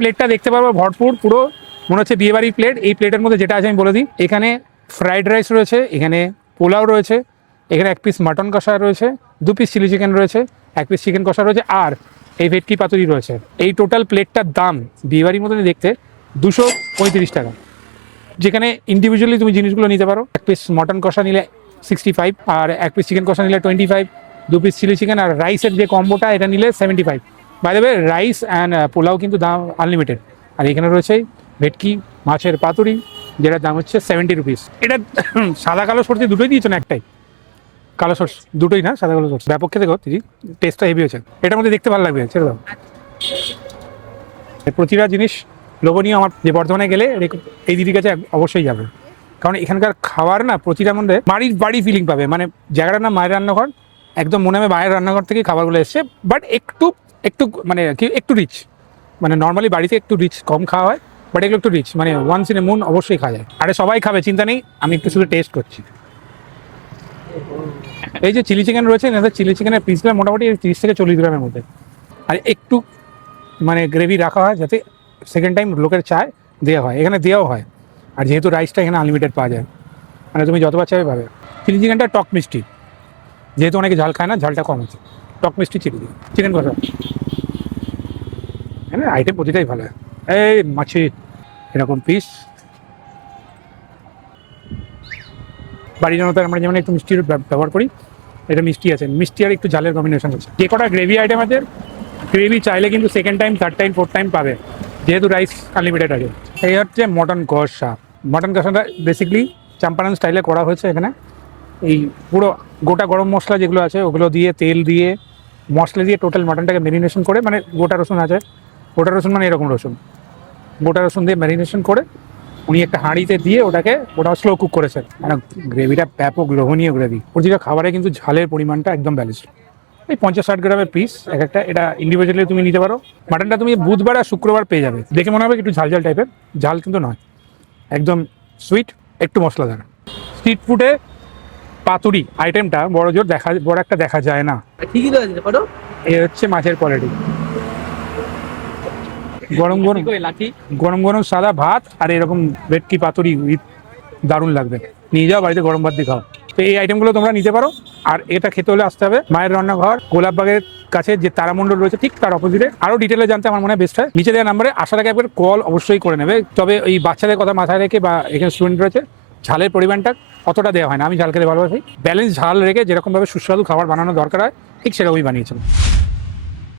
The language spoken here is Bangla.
প্লেটটা দেখতে পারবো ভরপুর, পুরো মনে হচ্ছে বিয়েবাড়ির প্লেট। এই প্লেটের মধ্যে যেটা আছে আমি বলে দিই, এখানে ফ্রাইড রাইস রয়েছে, এখানে পোলাও রয়েছে, এখানে 1 পিস মাটন কষা রয়েছে, 2 পিস চিলি চিকেন রয়েছে, 1 পিস চিকেন কষা রয়েছে, আর এই ভেটকি পাতুরি রয়েছে। এই টোটাল প্লেটটার দাম বিয়েবাড়ির মতনই দেখতে 235 টাকা, যেখানে ইন্ডিভিজুয়ালি তুমি জিনিসগুলো নিতে পারো। 1 পিস মটন কষা নিলে 65, আর 1 পিস চিকেন কষা নিলে 25, 2 পিস চিলি চিকেন আর রাইসের যে কম্বোটা এটা নিলে 75। By the way, rice and pulao কিন্তু দাম আনলিমিটেড। আর এখানে রয়েছে ভেটকি মাছের পাতুরি, যেটার দাম হচ্ছে 70 রুপিস। এটা সাদা কালো সরষে দুটোই দিয়েছো না? একটাই কালো সরষে, দুটোই না সাদা কালো সরষে। ব্যাপক খেতে দিদি, টেস্টটা হেভি হয়েছে। এটার মধ্যে দেখতে ভালো লাগবে, ছেড়ে দাও। প্রতিটা জিনিস লোভনীয়। আমার যে বর্ধমানে গেলে এই দিদির কাছে অবশ্যই যাবে, কারণ এখানকার খাবার না প্রতিটার মধ্যে বাড়ি ফিলিং পাবে। মানে জায়গাটার নাম মায়ের রান্নাঘর, একদম মনে হবে মায়ের রান্নাঘর থেকে খাবারগুলো এসছে, বাট একটু একটু মানে কি একটু রিচ। মানে নর্মালি বাড়িতে একটু রিচ কম খাওয়া হয়, বাট এগুলো একটু রিচ, মানে ওয়ান্স ইন এ মুন অবশ্যই খাওয়া যায়। আরে সবাই খাবে, চিন্তা নেই, আমি একটু শুধু টেস্ট করছি। এই যে চিলি চিকেন রয়েছে, এনাদের চিলি চিকেনের পিসগুলো মোটামুটি 30 থেকে 40 গ্রামের মধ্যে, আর একটু মানে গ্রেভি রাখা হয় যাতে সেকেন্ড টাইম লোকের চায় দেওয়া হয়, এখানে দেওয়াও হয়। আর যেহেতু রাইসটা এখানে আনলিমিটেড পাওয়া যায়, মানে তুমি যতবার চাইবে পাবে। চিলি চিকেনটা টক মিষ্টি, যেহেতু অনেকে ঝাল খায় না, ঝালটা কম আছে। টক মিষ্টি চিলি চিকেন কষা, হ্যাঁ আইটেম প্রতিটাই ভালো হয়। এই মাছি এরকম পিস বাড়ি জন্য আমরা যেমন একটু মিষ্টির ব্যবহার করি, এটা মিষ্টি আছে, মিষ্টি আর একটু ঝালের কম্বিনেশন আছে। যে কটা গ্রেভি আইটেম আছে, গ্রেভি চাইলে কিন্তু second time, third time, fourth time পাবে, যেহেতু রাইস আনলিমিটেড আছে। এই হচ্ছে মটন কষা। মটন কষাটা বেসিকলি চাম্পারন স্টাইলে করা হয়েছে। এখানে এই পুরো গোটা গরম মশলা যেগুলো আছে ওগুলো দিয়ে, তেল দিয়ে, মশলা দিয়ে টোটাল মটনটাকে ম্যারিনেশন করে, মানে গোটা রসুন আছে, গোটা রসুন মানে এরকম রসুন, গোটা রসুন দিয়ে ম্যারিনেশন করে উনি একটা হাঁড়িতে দিয়ে ওটা স্লো কুক করেছেন। মানে গ্রেভিটা ব্যাপক লোভনীয় গ্রেভি। প্রতিটা খাবারে কিন্তু ঝালের পরিমাণটা একদম ব্যালেন্সড। এই 50-60 গ্রামের পিস এক একটা, এটা ইন্ডিভিজুয়ালি তুমি নিতে পারো। মাটনটা তুমি বুধবার আর শুক্রবার পেয়ে যাবে। দেখে মনে হবে একটু ঝাল ঝাল টাইপের, ঝাল কিন্তু নয়, একদম সুইট, একটু মশলাদার। স্ট্রিট ফুডে পাতুরি আইটেমটা বড় একটা দেখা যায় না। এ হচ্ছে মাছের কোয়ালিটি, গরম গরম গরম গরম সাদা ভাত আর এরকম ভেটকি পাতুরি দারুণ লাগবে। নিয়ে যাও বাড়িতে, গরম ভাত দিয়ে খাও। তো এই আইটেমগুলো তোমরা নিতে পারো। আর এটা খেতে হলে আসতে হবে মায়ের রান্নাঘর, গোলাপবাগের কাছে যে তারামণ্ডল রয়েছে ঠিক তার অপোজিটে। আরও ডিটেলে জানতে আমার মনে হয় বেস্ট হয় নিচে দেওয়া নাম্বারে আসার আগে একবার কল অবশ্যই করে নেবে। তবে এই বাচ্চাদের কথা মাথায় রেখে, বা এখানে স্টুডেন্ট রয়েছে, ঝালের পরিমাণটা অতটা দেওয়া হয় না। আমি ঝাল খেতে ভালোবাসি, ব্যালেন্স ঝাল রেখে যেরকমভাবে সুস্বাদু খাবার বানানো দরকার হয় ঠিক সেরকমই বানিয়েছেন।